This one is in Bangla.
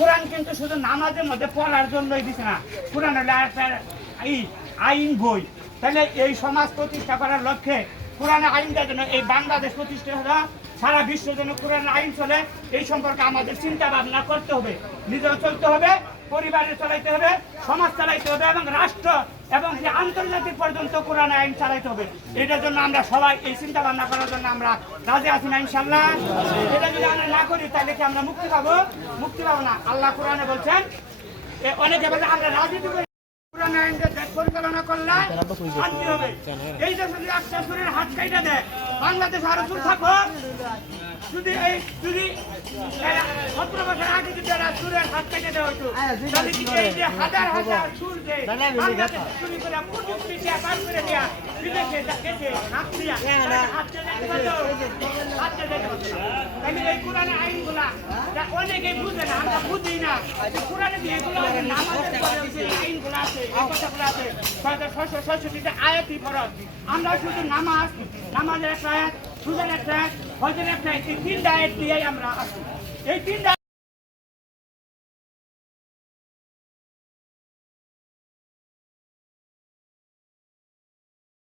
কোরআন কিন্তু শুধু নামাজের মধ্যে পড়ার জন্যই দিছে না, কোরআন হলো একটা আইন বই। তাহলে এই সমাজ প্রতিষ্ঠা করার লক্ষ্যে কোরআনের আইন দেওয়ার জন্য এই বাংলাদেশ প্রতিষ্ঠা করা, সারা বিশ্বের জন্য কোরআনের আইন চলে, এই সম্পর্কে আমাদের চিন্তা ভাবনা করতে হবে, নিজেও চলতে হবে, পরিবারে চালাইতে হবে, সমাজ চালাইতে হবে এবং রাষ্ট্র এবং যে আন্তর্জাতিক পর্যন্ত কোরআন আইন চালাইতে হবে। এটার জন্য আমরা সবাই এই চিন্তা ভাবনা করার জন্য আমরা রাজি আছি না ইনশাল্লাহ? এটা যদি আমরা না করি তাহলে কি আমরা মুক্তি পাবো? মুক্তি পাবো না। আল্লাহ কোরআনে বলছেন, অনেকে বলে আমরা রাজনীতি করি, কোরআন আইন দেশ পরিচালনা করলে শান্তি হবে। এই দেশে যদি একটা সুরের হাত কাইটা দেয়, বাংলাদেশ আরো চুল থাকো। যদি 17 বছর আগে যদি সুরের হাত কেটে দেওয়া হতো, তাহলে কি এই যে হাজার হাজার সুর যে বাংলাদেশ চুরি করে কোটি কোটি টাকা পার করে দেয়া বিদেশে গেছে হাত দিয়া হাত চলে তাহলে এই কোরআনের আইনগুলা অনেকেই বুঝে না, আমরা বুঝি না। কোরআনে দিয়ে এগুলো নামাজের আইনগুলো আছে, এই কথাগুলো আছে, 666টা আয়াতই ফরজ। আমরা শুধু নামাজের একটা আয়াত, সুদের একটা আয়াত, হজের একটা আয়াত, এই 3টা আয়াত দিয়েই আমরা আছি। এই 3টা